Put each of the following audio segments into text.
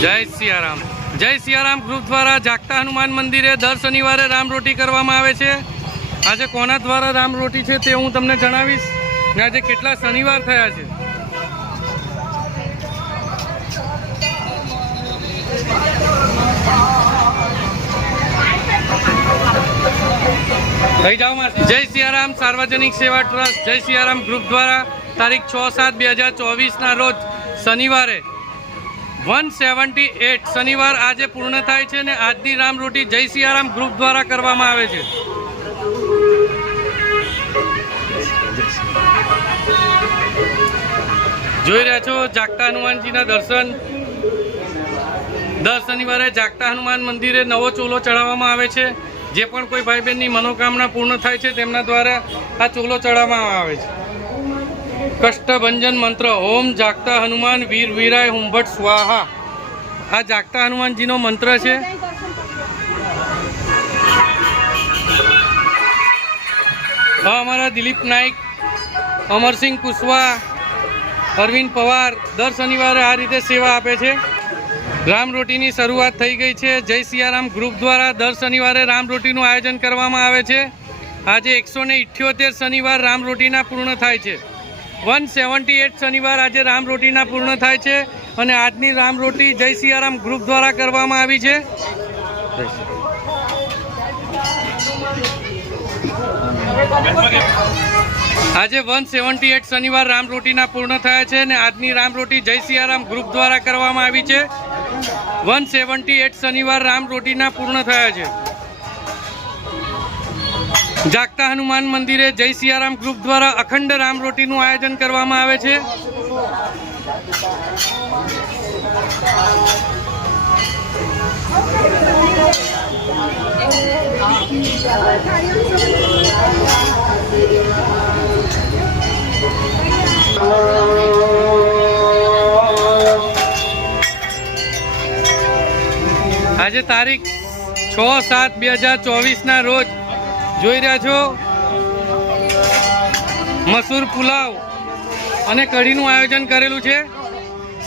જય સિયારામ। જય સિયારામ ગ્રુપ દ્વારા જાગતા હનુમાન મંદિરે દર શનિવારે રામરોટી કરવામાં આવે છે। આજે કોના દ્વારા રામરોટી છે તે હું તમને જણાવીશ ને આજે કેટલા શનિવાર થયા છે। થઈ જાઓ માં। જય સિયારામ સાર્વજનિક સેવા ટ્રસ્ટ જય સિયારામ ગ્રુપ દ્વારા તારીખ 6/7/2024 રોજ શનિવારે 178 શનિવાર આજે પૂર્ણ થાય છે ને આજની રામરોટી જય સિયારામ ગ્રુપ દ્વારા કરવામાં આવે છે। જોઈ રહ્યા છો જાગતા હનુમાનજીના દર્શન। દર શનિવારે જાગતા હનુમાન મંદિરે નવો ચોલો ચડાવવામાં આવે છે। જે પણ કોઈ ભાઈ બહેનની મનોકામના પૂર્ણ થાય છે તેમના દ્વારા આ ચોલો ચડાવવામાં આવે છે। કષ્ટભંજન મંત્ર ઓમ જાગતા હનુમાન વીર વીરાય હુંભટ સ્વાહા આ જાગતા હનુમાનજીનો મંત્ર છે। અમારા દિલીપ નાઈક, અમરસિંહ કુશવા, અરવિંદ પવાર દર શનિવારે આ રીતે સેવા આપે છે। રામરોટીની શરૂઆત થઈ ગઈ છે। જય સિયારામ ગ્રુપ દ્વારા દર શનિવારે રામરોટીનું આયોજન કરવામાં આવે છે। આજે 178 શનિવાર રામરોટીના પૂર્ણ થાય છે। 178 શનિવાર આજે રામરોટીના પૂર્ણ થાય છે અને આજની રામરોટી જય સિયારામ ગ્રુપ દ્વારા કરવામાં આવી છે। આજે 178 શનિવાર રામરોટીના પૂર્ણ થયા છે અને આજની રામરોટી જય સિયારામ ગ્રુપ દ્વારા કરવામાં આવી છે। 178 શનિવાર રામરોટીના પૂર્ણ થયા છે। જાગતા હનુમાન મંદિરે જય સિયારામ ગ્રુપ દ્વારા અખંડ રામરોટીનું આયોજન કરવામાં આવે છે। આજે તારીખ 6/7/2024 રોજ જોઈ રહ્યા છો મસૂર પુલાવ અને કઢીનું આયોજન કરેલું છે।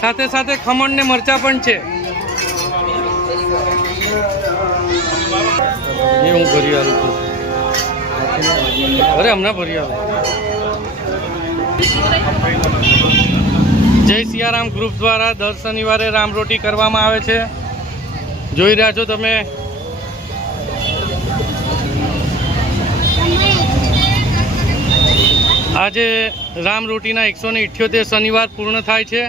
સાથે સાથે ખમણ ને મરચાં પણ છે। એ હું ભરી આવું છું। અરે હમણાં ભરી આવું। જય સિયારામ ગ્રુપ દ્વારા દર શનિવારે રામરોટી કરવામાં આવે છે। જોઈ રહ્યા છો તમે। આજે રામરોટીના 178 શનિવાર પૂર્ણ થાય છે।